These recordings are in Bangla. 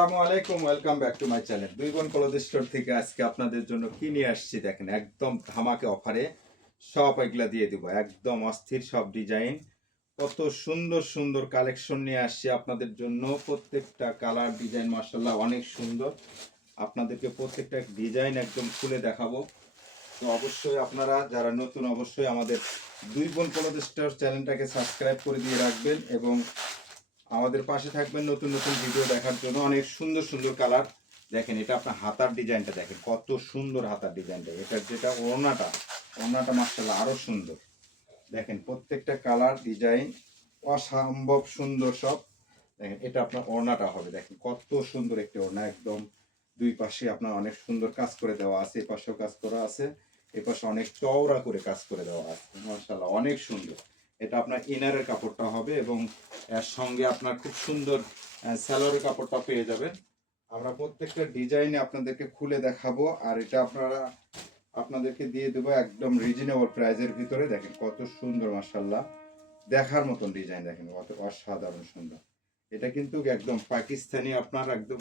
আসসালামু ওয়েলকাম মাই চ্যানেল দুই স্টোর থেকে আজকে আপনাদের জন্য কি নিয়ে আসছি দেখেন, একদম ধামাকে অফারে সব এগুলা দিয়ে একদম অস্থির সব ডিজাইন কত সুন্দর সুন্দর কালেকশন নিয়ে আসছি আপনাদের জন্য। প্রত্যেকটা কালার ডিজাইন মার্শাল্লাহ অনেক সুন্দর। আপনাদেরকে প্রত্যেকটা ডিজাইন একদম খুলে দেখাবো। তো অবশ্যই আপনারা যারা নতুন, অবশ্যই আমাদের দুই বোন কলদ স্টোর চ্যানেলটাকে সাবস্ক্রাইব করে দিয়ে রাখবেন এবং আমাদের পাশে থাকবেন নতুন নতুন ভিডিও দেখার জন্য। অনেক সুন্দর সুন্দর কালার দেখেন, এটা আপনার হাতার ডিজাইনটা দেখেন, কত সুন্দর হাতার ডিজাইনটা। এটার যেটা ওড়নাটা ওড়নাটা মার্শাল্লাহ আরও সুন্দর। দেখেন, প্রত্যেকটা কালার ডিজাইন অসম্ভব সুন্দর সব। দেখেন, এটা আপনার ওড়নাটা হবে। দেখেন, কত সুন্দর একটি ওড়না, একদম দুই পাশে আপনার অনেক সুন্দর কাজ করে দেওয়া আছে এই পাশেও কাজ করা আছে এই পাশে অনেক চওড়া করে কাজ করে দেওয়া আছে। মার্শাল্লাহ অনেক সুন্দর। এটা আপনার ইনারের কাপড়টা হবে এবং এর সঙ্গে আপনার খুব সুন্দর স্যালোয়ারের কাপড়টা পেয়ে যাবেন। আমরা প্রত্যেকটা ডিজাইনে আপনাদেরকে খুলে দেখাবো, আর এটা আপনারা, আপনাদেরকে দিয়ে দেবো একদম রিজনেবল প্রাইজের ভিতরে। দেখেন কত সুন্দর মাসাল্লাহ দেখার মতন ডিজাইন দেখেন কত অসাধারণ সুন্দর। এটা কিন্তু একদম পাকিস্তানি আপনার একদম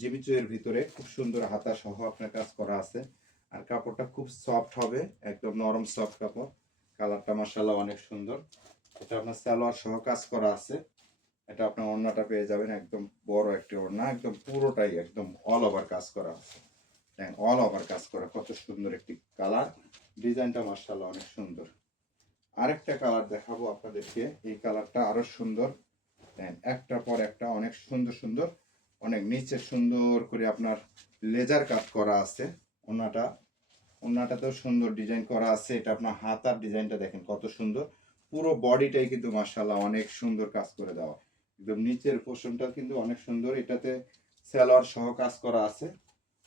জিমিচুয়ের ভিতরে খুব সুন্দর হাতা সহ আপনার কাজ করা আছে। আর কাপড়টা খুব সফট হবে, একদম নরম সফট কাপড়। কালারটা মাসাল্লাহ অনেক সুন্দর। এটা আপনার সালোয়ার সহ কাজ করা আছে। এটা আপনার ওড়নাটা পেয়ে যাবেন একদম বড় একটি ওড়না, একদম পুরোটাই একদম অল ওভার কাজ করা আছে। দেখেন অল ওভার কাজ করা, কত সুন্দর একটি কালার। ডিজাইনটা মার্শাল্লাহ অনেক সুন্দর। আরেকটা কালার দেখাবো আপনাদেরকে। এই কালারটা আরও সুন্দর। দেখেন, একটার পর একটা অনেক সুন্দর সুন্দর, অনেক নিচে সুন্দর করে আপনার লেজার কাট করা আছে। ওনাটা ওনাটাতেও সুন্দর ডিজাইন করা আছে। এটা আপনার হাতার ডিজাইনটা দেখেন কত সুন্দর। পুরো বডিটাই কিন্তু মার্শাল্লাহ অনেক সুন্দর কাজ করে দেওয়া। একদম নিচের পোর্শনটা কিন্তু অনেক সুন্দর। এটাতে সালোয়ার সহ কাজ করা আছে।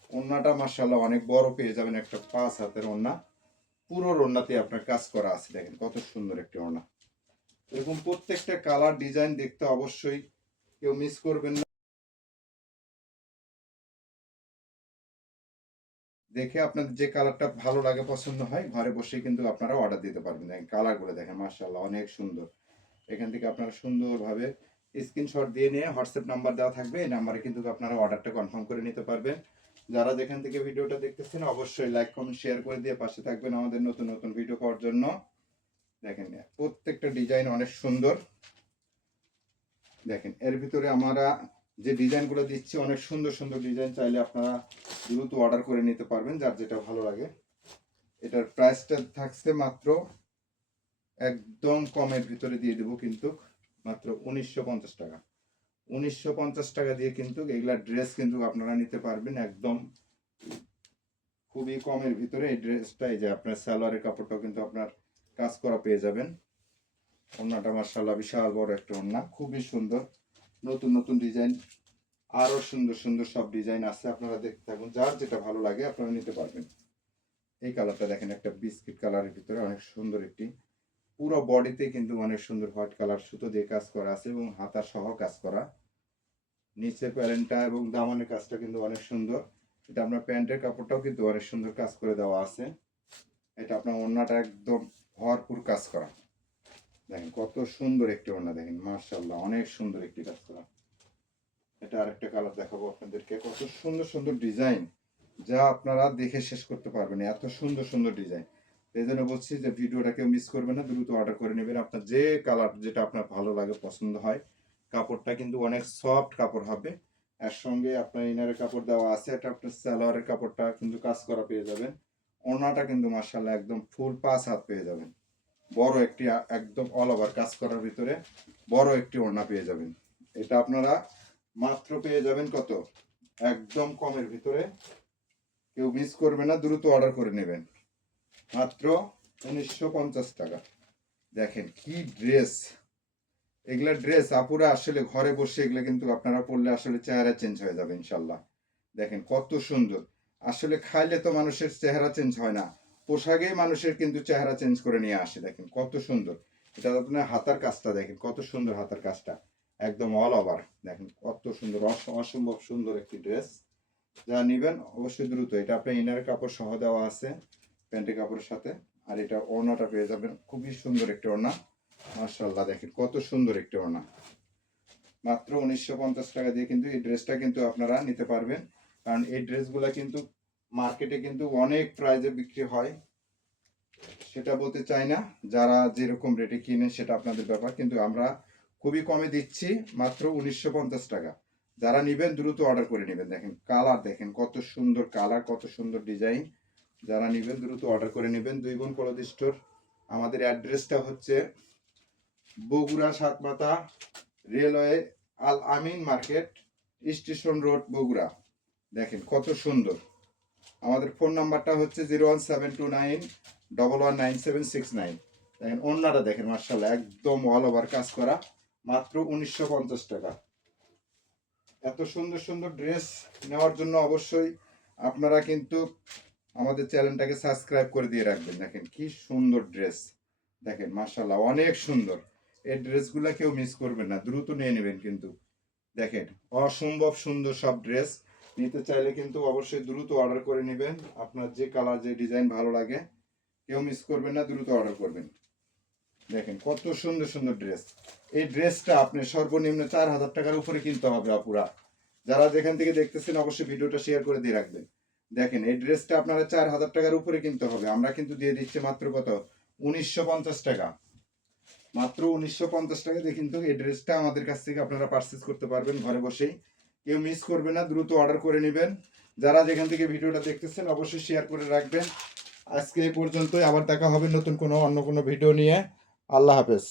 ওন্নাটা মার্শাল্লাহ অনেক বড় পেয়ে যাবেন একটা পাঁচ হাতের ওন্না পুরো ওন্নাতে আপনার কাজ করা আছে। দেখেন কত সুন্দর একটি ওন্না এরকম প্রত্যেকটা কালার ডিজাইন দেখতে অবশ্যই কেউ মিস করবেন না। দেখে আপনাদের যে কালারটা ভালো লাগে, পছন্দ হয়, ঘরে বসেই কিন্তু আপনারা অর্ডার দিতে পারবেন। কালারগুলো দেখেন মার্শাল্লাহ অনেক সুন্দর। এখান থেকে আপনারা সুন্দরভাবে স্ক্রিনশট দিয়ে নিয়ে হোয়াটসঅ্যাপ নাম্বার দেওয়া থাকবে, এই নাম্বারে কিন্তু আপনারা অর্ডারটা কনফার্ম করে নিতে পারবেন। যারা যেখান থেকে ভিডিওটা দেখতেছেন, অবশ্যই লাইক কমেন্ট শেয়ার করে দিয়ে পাশে থাকবেন আমাদের নতুন নতুন ভিডিও পাওয়ার জন্য। দেখেন, প্রত্যেকটা ডিজাইন অনেক সুন্দর। দেখেন, এর ভিতরে আমরা যে ডিজাইনগুলো দিচ্ছি, অনেক সুন্দর সুন্দর ডিজাইন চাইলে আপনারা দ্রুত অর্ডার করে নিতে পারবেন, যার যেটা ভালো লাগে। এটার প্রাইসটা থাকছে মাত্র একদম কমের ভিতরে দিয়ে দেবো কিন্তু মাত্র উনিশশো পঞ্চাশ টাকা। উনিশশো পঞ্চাশ টাকা দিয়ে কিন্তু এগুলা ড্রেস কিন্তু আপনারা নিতে পারবেন একদম খুবই কমের ভিতরে। এই ড্রেসটা এই যে আপনার সালোয়ারের কাপড়টাও কিন্তু আপনার কাজ করা পেয়ে যাবেন। ওড়নাটা মার্শাল্লাহ বিশাল বড় একটা ওড়না, খুবই সুন্দর। নতুন নতুন ডিজাইন আরও সুন্দর সুন্দর সব ডিজাইন আছে, আপনারা দেখতে থাকুন, যার যেটা ভালো লাগে আপনারা নিতে পারবেন। এই কালারটা দেখেন, একটা বিস্কিট কালারের ভিতরে অনেক সুন্দর একটি, পুরো বডিতে কিন্তু অনেক সুন্দর হোয়াইট কালার সুতো দিয়ে কাজ করা আছে এবং হাতা সহ কাজ করা। নিচে প্যারেন্টটা এবং দামানের কাজটা কিন্তু অনেক সুন্দর। এটা আপনার প্যান্টের কাপড়টাও কিন্তু অনেক সুন্দর কাজ করে দেওয়া আছে। এটা আপনার ওড়নাটা একদম ভরপুর কাজ করা। দেখেন, কত সুন্দর একটি ওড়না, দেখেন মার্শাল্লাহ অনেক সুন্দর একটি কাজ করা। এটা আরেকটা কালার দেখাবো আপনাদেরকে, কত সুন্দর সুন্দর ডিজাইন যা আপনারা দেখে শেষ করতে পারবেন, এত সুন্দর সুন্দর ডিজাইন এই জন্য বলছি যে ভিডিওটা কেউ মিস করবেন না, দ্রুত অর্ডার করে নেবেন। আপনার যে কালার যেটা আপনার ভালো লাগে, পছন্দ হয়, কাপড়টা কিন্তু অনেক সফট কাপড় হবে। এর সঙ্গে আপনার ইনারের কাপড় দেওয়া আছে, এটা আপনার সালোয়ারের কাপড়টা কিন্তু কাজ করা পেয়ে যাবেন। ওড়নাটা কিন্তু মার্শাল্লাহ একদম ফুল পাঁচ হাত পেয়ে যাবেন। বড় একটি, একদম অল ওভার কাজ করার ভিতরে বড় একটি ওড়না পেয়ে যাবেন। এটা আপনারা মাত্র পেয়ে যাবেন কত? একদম কমের ভিতরে। কেউ মিস করবে না, দ্রুত অর্ডার করে নেবেন। মাত্র উনিশশো পঞ্চাশ টাকা। দেখেন কি ড্রেস এগুলা ড্রেস আপুরা আসলে ঘরে বসে এগুলো কিন্তু আপনারা পরলে আসলে চেহারা চেঞ্জ হয়ে যাবে ইনশাল্লাহ। দেখেন কত সুন্দর। আসলে খাইলে তো মানুষের চেহারা চেঞ্জ হয় না। পোশাকেই মানুষের কিন্তু চেহারা চেঞ্জ করে নিয়ে আসে, দেখেন কত সুন্দর। এটা আপনার হাতার কাজটা, দেখেন কত সুন্দর হাতার কাজটা। একদম অল ওভার দেখেন কত সুন্দর, অস- অসম্ভব সুন্দর একটি ড্রেস যা নেবেন অবশ্যই দ্রুত, এটা আপনার ইনার কাপড় সহ দেওয়া আছে, প্যান্টের কাপড়ের সাথে। আর এটা ওড়নাটা পেয়ে যাবেন, খুবই সুন্দর একটি ওড়না। মার্শাল্লাহ দেখেন কত সুন্দর একটি ওড়না। মাত্র উনিশশো পঞ্চাশ টাকা দিয়ে কিন্তু এই ড্রেসটা কিন্তু আপনারা নিতে পারবেন। কারণ এই ড্রেসগুলো কিন্তু মার্কেটে কিন্তু অনেক প্রাইজে বিক্রি হয়। সেটা বলতে চাই না, যারা যেরকম রেটে কিনে সেটা আপনাদের ব্যাপার, কিন্তু আমরা খুবই কমে দিচ্ছি মাত্র উনিশশো পঞ্চাশ টাকা। যারা নেবেন দ্রুত অর্ডার করে নেবেন। দেখেন কালার দেখেন, কত সুন্দর কালার কত সুন্দর ডিজাইন যারা নেবেন দ্রুত অর্ডার করে নেবেন। দুই বোন কলদ স্টোর আমাদের অ্যাড্রেসটা হচ্ছে Bogura Satmatha railway Al Amin market station road Bogura. দেখেন কত সুন্দর। আমাদের ফোন নাম্বারটা হচ্ছে zero one seven two nine double one nine seven six nine. দেখেন অন্যরা দেখেন মার্শাল্লাহ একদম অল ওভার কাজ করা, মাত্র উনিশশো পঞ্চাশ টাকা। এত সুন্দর সুন্দর ড্রেস নেওয়ার জন্য অবশ্যই আপনারা কিন্তু আমাদের চ্যানেলটাকে সাবস্ক্রাইব করে দিয়ে রাখবেন। দেখেন, কি সুন্দর ড্রেস। দেখেন মার্শাল্লাহ অনেক সুন্দর। এই ড্রেসগুলো কেউ মিস করবেন না, দ্রুত নিয়ে নেবেন কিন্তু। দেখেন, অসম্ভব সুন্দর সব ড্রেস। নিতে চাইলে কিন্তু অবশ্যই দ্রুত অর্ডার করে নেবেন। আপনার যে কালার যে ডিজাইন ভালো লাগে, কেউ মিস করবেন না, দ্রুত অর্ডার করবেন। দেখেন কত সুন্দর সুন্দর ড্রেস এই ড্রেসটা আপনি সর্বনিম্ন চার হাজার টাকার উপরে কিনতে হবে আপুরা। যারা যেখান থেকে দেখতেছেন, অবশ্যই ভিডিওটা শেয়ার করে দিয়ে রাখবেন। দেখেন, এই ড্রেসটা আপনারা চার হাজার টাকার উপরে কিনতে হবে। আমরা কিন্তু দিয়ে দিচ্ছি মাত্র কত? উনিশশো পঞ্চাশ টাকা। মাত্র উনিশশো পঞ্চাশ টাকা দিয়ে কিন্তু এই ড্রেসটা আমাদের কাছ থেকে আপনারা পারচেস করতে পারবেন ঘরে বসেই। কেউ মিস করবে না, দ্রুত অর্ডার করে নেবেন। যারা যেখান থেকে ভিডিওটা দেখতেছেন, অবশ্যই শেয়ার করে রাখবেন। আজকে এই পর্যন্তই, আবার দেখা হবে নতুন কোনো, অন্য কোনো ভিডিও নিয়ে। আল্লাহ হাফেজ।